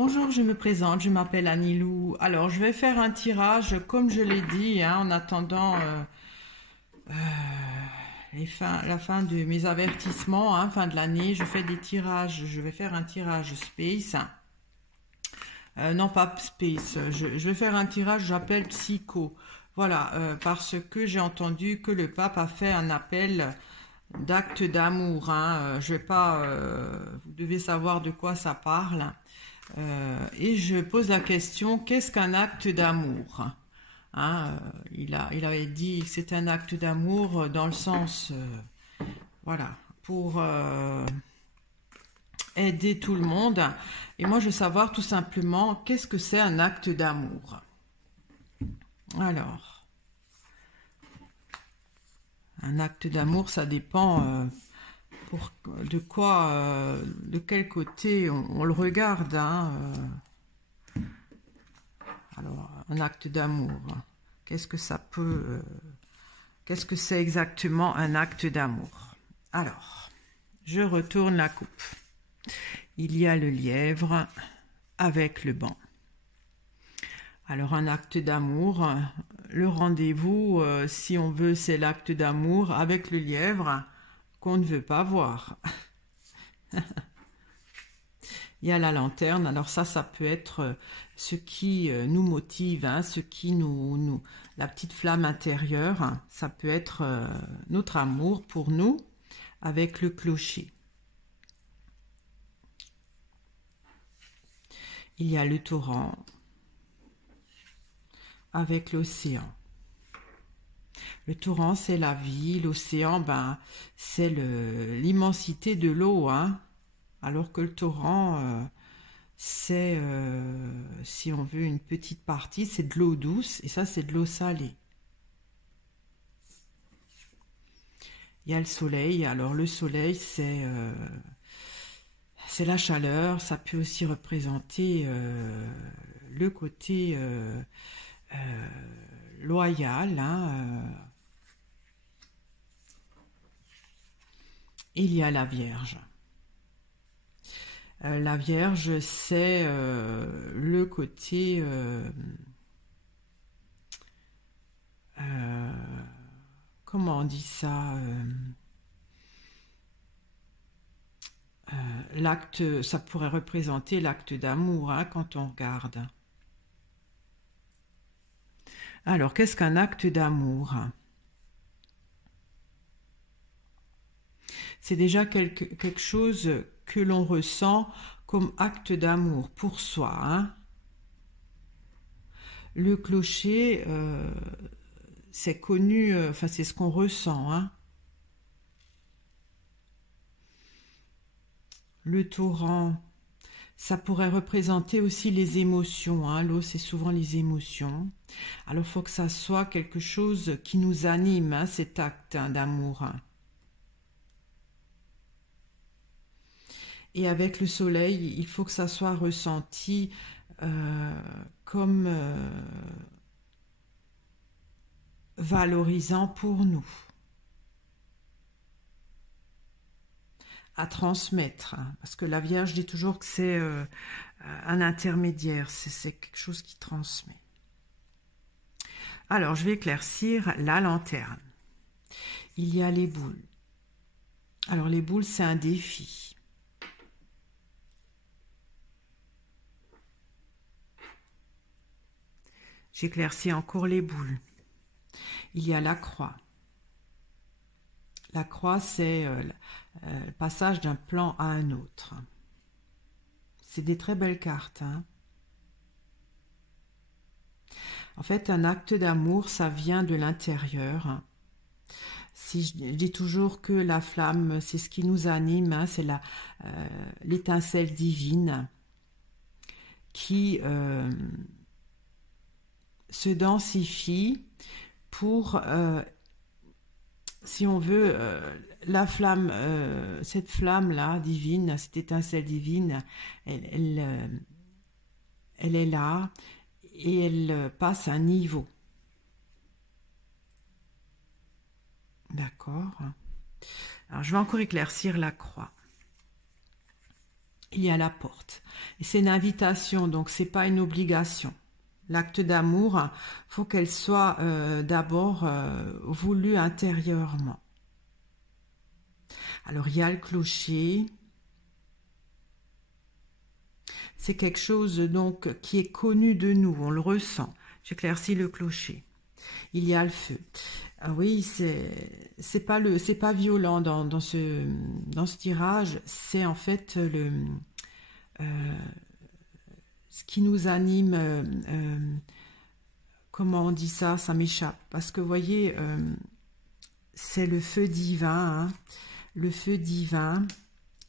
Bonjour, je me présente, je m'appelle Anilou. Alors, je vais faire un tirage, comme je l'ai dit, hein, en attendant la fin de mes avertissements, hein, fin de l'année. Je fais des tirages, je vais faire un tirage Space. Non, pas Space, je vais faire un tirage, j'appelle Psycho. Voilà, parce que j'ai entendu que le pape a fait un appel d'acte d'amour. Hein. Je vais pas, vous devez savoir de quoi ça parle. Et je pose la question, qu'est-ce qu'un acte d'amour? Hein, il avait dit que c'est un acte d'amour dans le sens, voilà, pour aider tout le monde. Et moi, je veux savoir tout simplement, qu'est-ce que c'est un acte d'amour? Alors, un acte d'amour, ça dépend de quoi, de quel côté on le regarde. Hein, alors, un acte d'amour, qu'est-ce que ça peut... qu'est-ce que c'est exactement un acte d'amour? Alors, je retourne la coupe. Il y a le lièvre avec le banc. Alors, un acte d'amour, le rendez-vous, si on veut, c'est l'acte d'amour avec le lièvre qu'on ne veut pas voir. Il y a la lanterne, alors ça peut être ce qui nous motive, hein, ce qui la petite flamme intérieure, ça peut être notre amour pour nous avec le clocher. Il y a le torrent avec l'océan. Le torrent, c'est la vie, l'océan, c'est l'immensité de l'eau, hein. Alors que le torrent, c'est, si on veut une petite partie, c'est de l'eau douce, et ça, c'est de l'eau salée. Il y a le soleil, alors le soleil, c'est la chaleur, ça peut aussi représenter le côté loyal, hein, il y a la Vierge. La Vierge, c'est le côté comment on dit ça, l'acte, ça pourrait représenter l'acte d'amour, hein, quand on regarde. Alors, qu'est-ce qu'un acte d'amour? C'est déjà quelque chose que l'on ressent comme acte d'amour pour soi. Hein. Le clocher, c'est connu, enfin c'est ce qu'on ressent. Hein. Le torrent, ça pourrait représenter aussi les émotions. Hein. L'eau, c'est souvent les émotions. Alors, il faut que ça soit quelque chose qui nous anime, hein, cet acte, hein, d'amour. Hein. Et avec le soleil, il faut que ça soit ressenti comme valorisant pour nous, à transmettre. Hein, parce que la Vierge dit toujours que c'est un intermédiaire, c'est quelque chose qui transmet. Alors, je vais éclaircir la lanterne. Il y a les boules. Alors, les boules, c'est un défi. J'éclaircis encore les boules. Il y a la croix. La croix, c'est le passage d'un plan à un autre. C'est des très belles cartes. Hein. En fait, un acte d'amour, ça vient de l'intérieur. Si je dis toujours que la flamme, c'est ce qui nous anime, hein, c'est l'étincelle divine qui se densifie pour, si on veut, la flamme, cette flamme-là divine, cette étincelle divine, elle est là et elle passe un niveau. D'accord. Alors, je vais encore éclaircir la croix. il y a la porte. Et c'est une invitation, donc c'est pas une obligation. L'acte d'amour, faut qu'elle soit d'abord voulue intérieurement. Alors il y a le clocher. C'est quelque chose donc qui est connu de nous, on le ressent. J'éclaircis le clocher. Il y a le feu. Ah oui, c'est pas violent dans ce tirage. C'est en fait ce qui nous anime. Comment on dit ça? Ça m'échappe. Parce que vous voyez, c'est le feu divin, hein, le feu divin.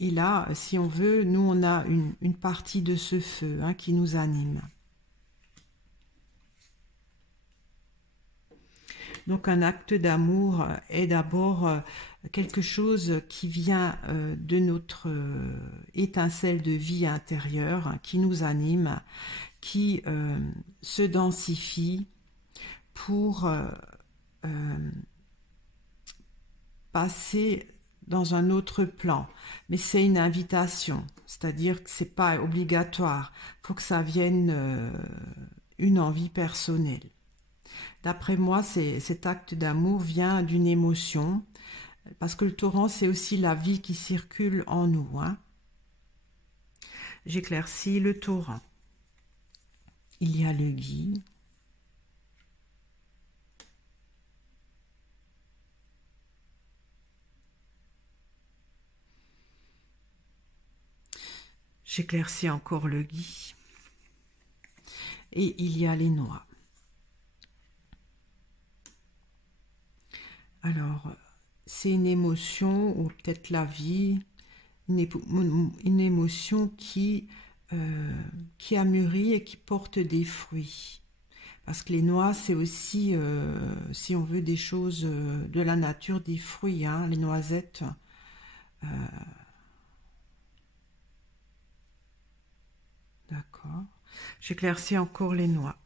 Et là, si on veut, nous on a une partie de ce feu hein, qui nous anime. Donc un acte d'amour est d'abord quelque chose qui vient de notre étincelle de vie intérieure, hein, qui nous anime, qui se densifie pour passer dans un autre plan. Mais c'est une invitation, c'est-à-dire que c'est pas obligatoire, il faut que ça vienne une envie personnelle. D'après moi, cet acte d'amour vient d'une émotion, parce que le torrent, c'est aussi la vie qui circule en nous. Hein. J'éclaircis le torrent. Il y a le gui. J'éclaircis encore le gui. Et il y a les noix. Alors, c'est une émotion, ou peut-être la vie, une émotion qui a mûri et qui porte des fruits. Parce que les noix, c'est aussi, si on veut, des choses de la nature, des fruits, hein, les noisettes. D'accord. J'éclaircis encore les noix.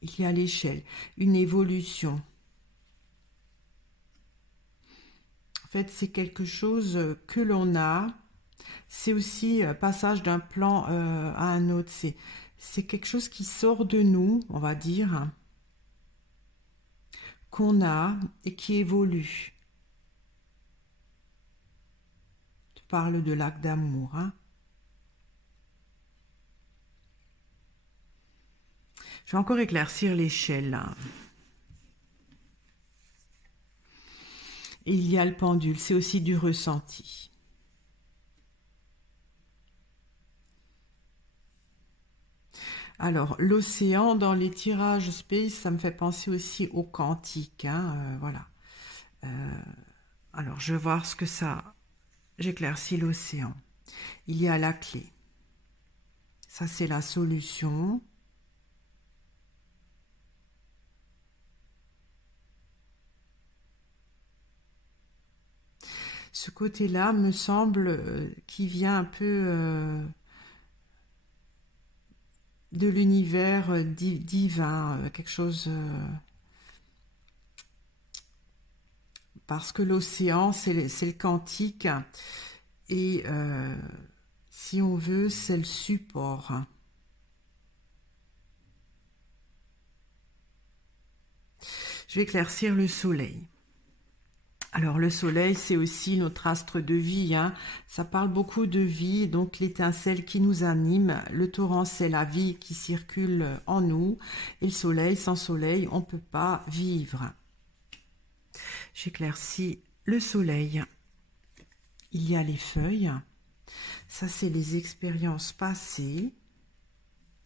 Il y a l'échelle, une évolution. En fait, c'est quelque chose que l'on a. C'est aussi passage d'un plan à un autre. C'est quelque chose qui sort de nous, on va dire, qu'on a et qui évolue. Je parle de l'acte d'amour. Hein. Je vais encore éclaircir l'échelle. Il y a le pendule, c'est aussi du ressenti. Alors, l'océan dans les tirages space, ça me fait penser aussi au quantique. Hein, voilà. Alors, je vais voir ce que ça... J'éclaircis l'océan. Il y a la clé. Ça, c'est la solution. Ce côté-là me semble qui vient un peu de l'univers divin, quelque chose... parce que l'océan, c'est le quantique, et si on veut, c'est le support. Je vais éclaircir le soleil. Alors le soleil, c'est aussi notre astre de vie, hein. Ça parle beaucoup de vie, donc l'étincelle qui nous anime. Le torrent, c'est la vie qui circule en nous. Et le soleil, sans soleil, on ne peut pas vivre. J'éclaircis le soleil. Il y a les feuilles. Ça, c'est les expériences passées.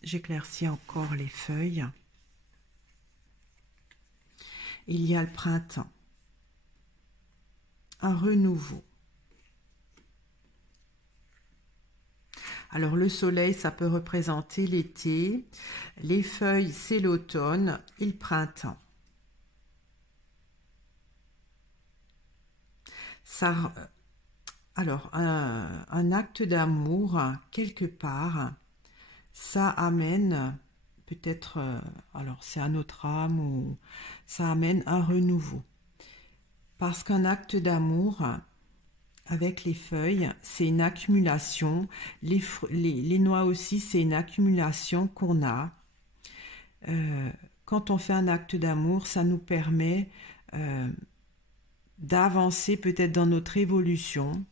J'éclaircis encore les feuilles. Il y a le printemps. Un renouveau. Alors le soleil, ça peut représenter l'été, les feuilles, c'est l'automne et le printemps. Ça, alors, un acte d'amour, quelque part, ça amène, peut-être, alors c'est à notre âme, ou ça amène un renouveau. Parce qu'un acte d'amour, avec les feuilles, c'est une accumulation. Les noix aussi, c'est une accumulation qu'on a. Quand on fait un acte d'amour, ça nous permet d'avancer peut-être dans notre évolution.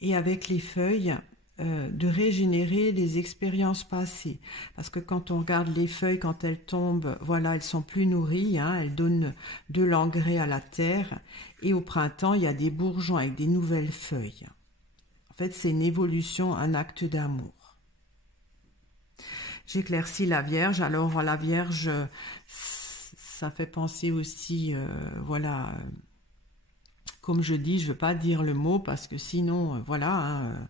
Et avec les feuilles, de régénérer les expériences passées. Parce que quand on regarde les feuilles, quand elles tombent, voilà, elles sont plus nourries, hein, elles donnent de l'engrais à la terre. Et au printemps, il y a des bourgeons avec des nouvelles feuilles. En fait, c'est une évolution, un acte d'amour. J'éclaircis la Vierge. Alors, la Vierge, ça fait penser aussi, voilà, comme je dis, je ne veux pas dire le mot parce que sinon, voilà, hein,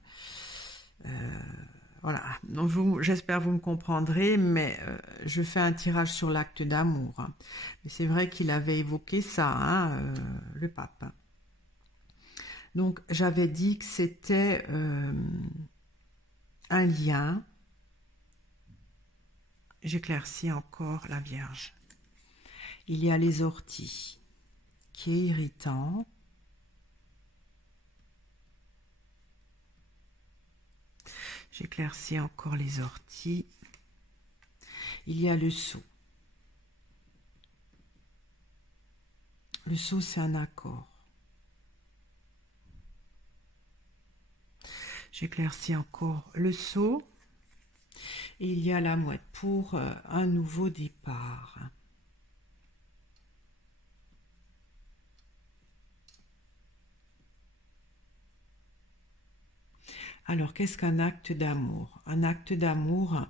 voilà. Donc j'espère vous me comprendrez, mais je fais un tirage sur l'acte d'amour. Hein. Mais c'est vrai qu'il avait évoqué ça, hein, le pape. Donc j'avais dit que c'était un lien. J'éclaircis encore la Vierge. Il y a les orties, qui est irritant. J'éclaircis encore les orties. Il y a le Sceau. Le Sceau, c'est un accord. J'éclaircis encore le Sceau. Et il y a la Mouette pour un nouveau départ. Alors, qu'est-ce qu'un acte d'amour? Un acte d'amour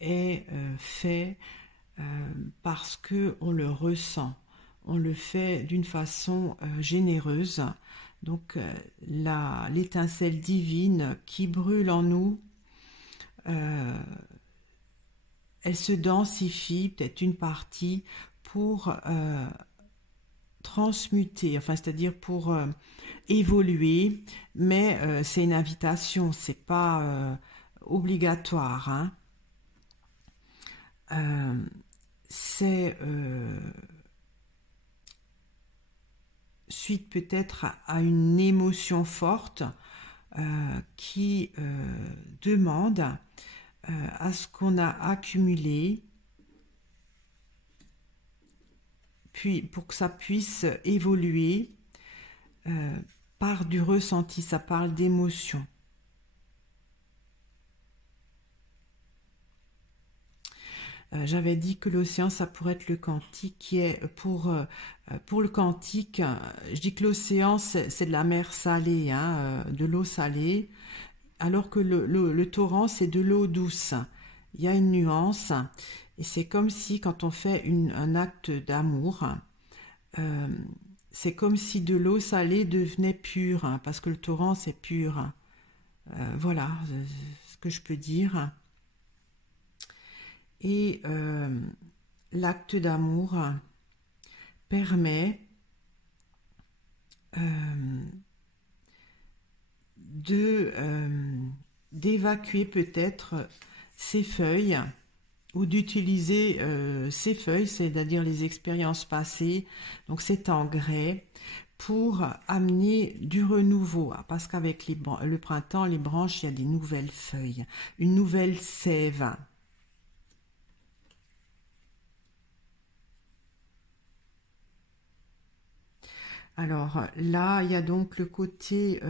est fait parce qu'on le ressent. On le fait d'une façon généreuse. Donc, l'étincelle divine qui brûle en nous, elle se densifie, peut-être une partie, pour transmuter, enfin, c'est-à-dire pour évoluer, mais c'est une invitation, c'est pas obligatoire. Hein. C'est suite peut-être à une émotion forte qui demande à ce qu'on a accumulé, puis pour que ça puisse évoluer par du ressenti, ça parle d'émotion. J'avais dit que l'océan, ça pourrait être le quantique, qui est pour le quantique, je dis que l'océan, c'est de la mer salée, hein, de l'eau salée, alors que le torrent, c'est de l'eau douce. Il y a une nuance, et c'est comme si quand on fait un acte d'amour, c'est comme si de l'eau salée devenait pure, hein, parce que le torrent, c'est pur. Voilà ce que je peux dire. Et l'acte d'amour permet d'évacuer peut-être ces feuilles ou d'utiliser ces feuilles, c'est-à-dire les expériences passées, donc cet engrais, pour amener du renouveau, parce qu'avec le printemps, les branches, il y a des nouvelles feuilles, une nouvelle sève. Alors là, il y a donc le côté,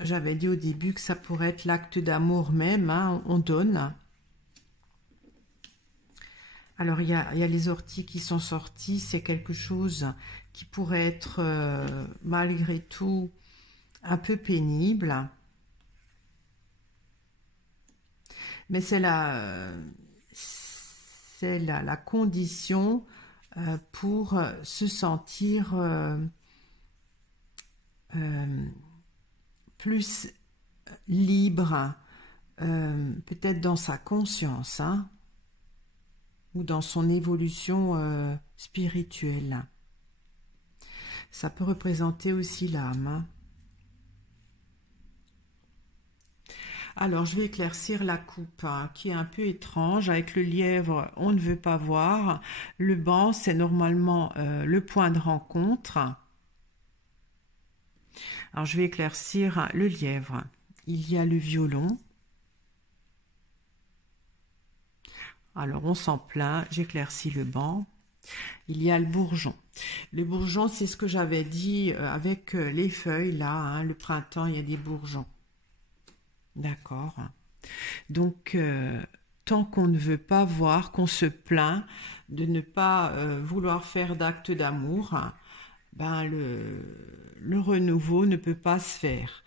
j'avais dit au début que ça pourrait être l'acte d'amour même, hein, on donne. Alors il y a les orties qui sont sorties, c'est quelque chose qui pourrait être malgré tout un peu pénible. Mais c'est la condition pour se sentir plus libre, peut-être dans sa conscience, hein, ou dans son évolution spirituelle. Ça peut représenter aussi l'âme. Hein. Alors, je vais éclaircir la coupe hein, qui est un peu étrange. Avec le lièvre, on ne veut pas voir. Le banc, c'est normalement le point de rencontre. Alors, je vais éclaircir le lièvre. Il y a le violon. Alors, on s'en plaint. J'éclaircis le banc. Il y a le bourgeon. Le bourgeon, c'est ce que j'avais dit avec les feuilles, là. Hein, le printemps, il y a des bourgeons. D'accord. Donc, tant qu'on ne veut pas voir, qu'on se plaint de ne pas vouloir faire d'acte d'amour, ben le renouveau ne peut pas se faire.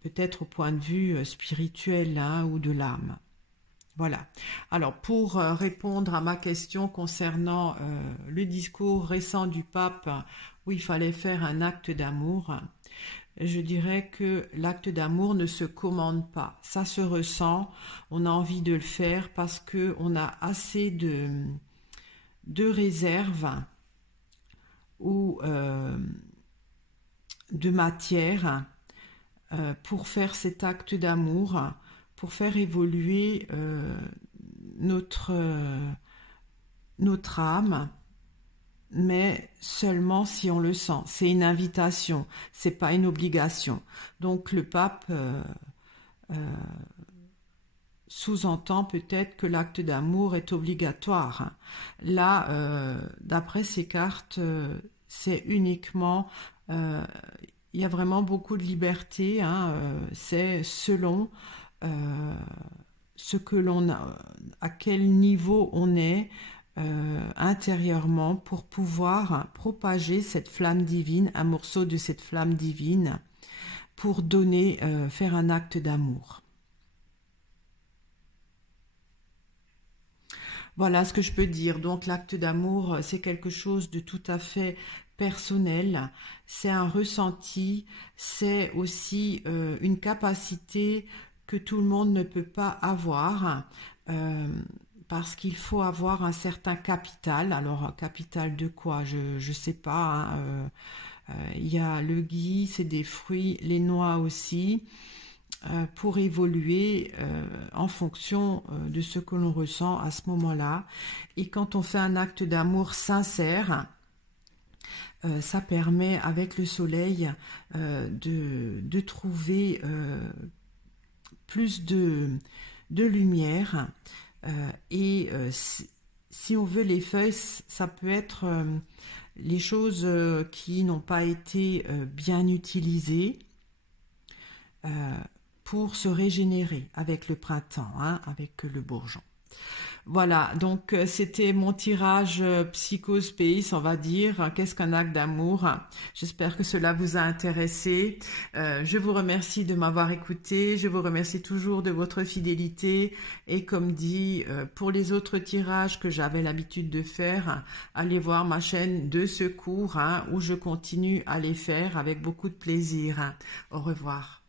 Peut-être au point de vue spirituel hein, ou de l'âme. Voilà. Alors, pour répondre à ma question concernant le discours récent du pape où il fallait faire un acte d'amour, je dirais que l'acte d'amour ne se commande pas. Ça se ressent, on a envie de le faire parce qu'on a assez de réserves ou de matière pour faire cet acte d'amour, pour faire évoluer notre âme, mais seulement si on le sent. C'est une invitation, c'est pas une obligation. Donc le pape sous-entend peut-être que l'acte d'amour est obligatoire. Là, d'après ces cartes, c'est uniquement... il y a vraiment beaucoup de liberté, hein, c'est selon ce que l'on a, à quel niveau on est intérieurement pour pouvoir propager cette flamme divine, un morceau de cette flamme divine, pour donner, faire un acte d'amour. Voilà ce que je peux dire. Donc l'acte d'amour, c'est quelque chose de tout à fait personnel, c'est un ressenti, c'est aussi une capacité que tout le monde ne peut pas avoir parce qu'il faut avoir un certain capital. Alors capital de quoi? Je sais pas. Hein, il y a le gui, c'est des fruits, les noix aussi. Pour évoluer en fonction de ce que l'on ressent à ce moment-là. Et quand on fait un acte d'amour sincère, ça permet avec le soleil de trouver plus de lumière. Et si on veut les feuilles, ça peut être les choses qui n'ont pas été bien utilisées. Pour se régénérer avec le printemps, hein, avec le bourgeon. Voilà, donc c'était mon tirage psychospace, on va dire. Qu'est-ce qu'un acte d'amour? J'espère que cela vous a intéressé. Je vous remercie de m'avoir écouté. Je vous remercie toujours de votre fidélité. Et comme dit, pour les autres tirages que j'avais l'habitude de faire, allez voir ma chaîne de secours hein, où je continue à les faire avec beaucoup de plaisir. Au revoir.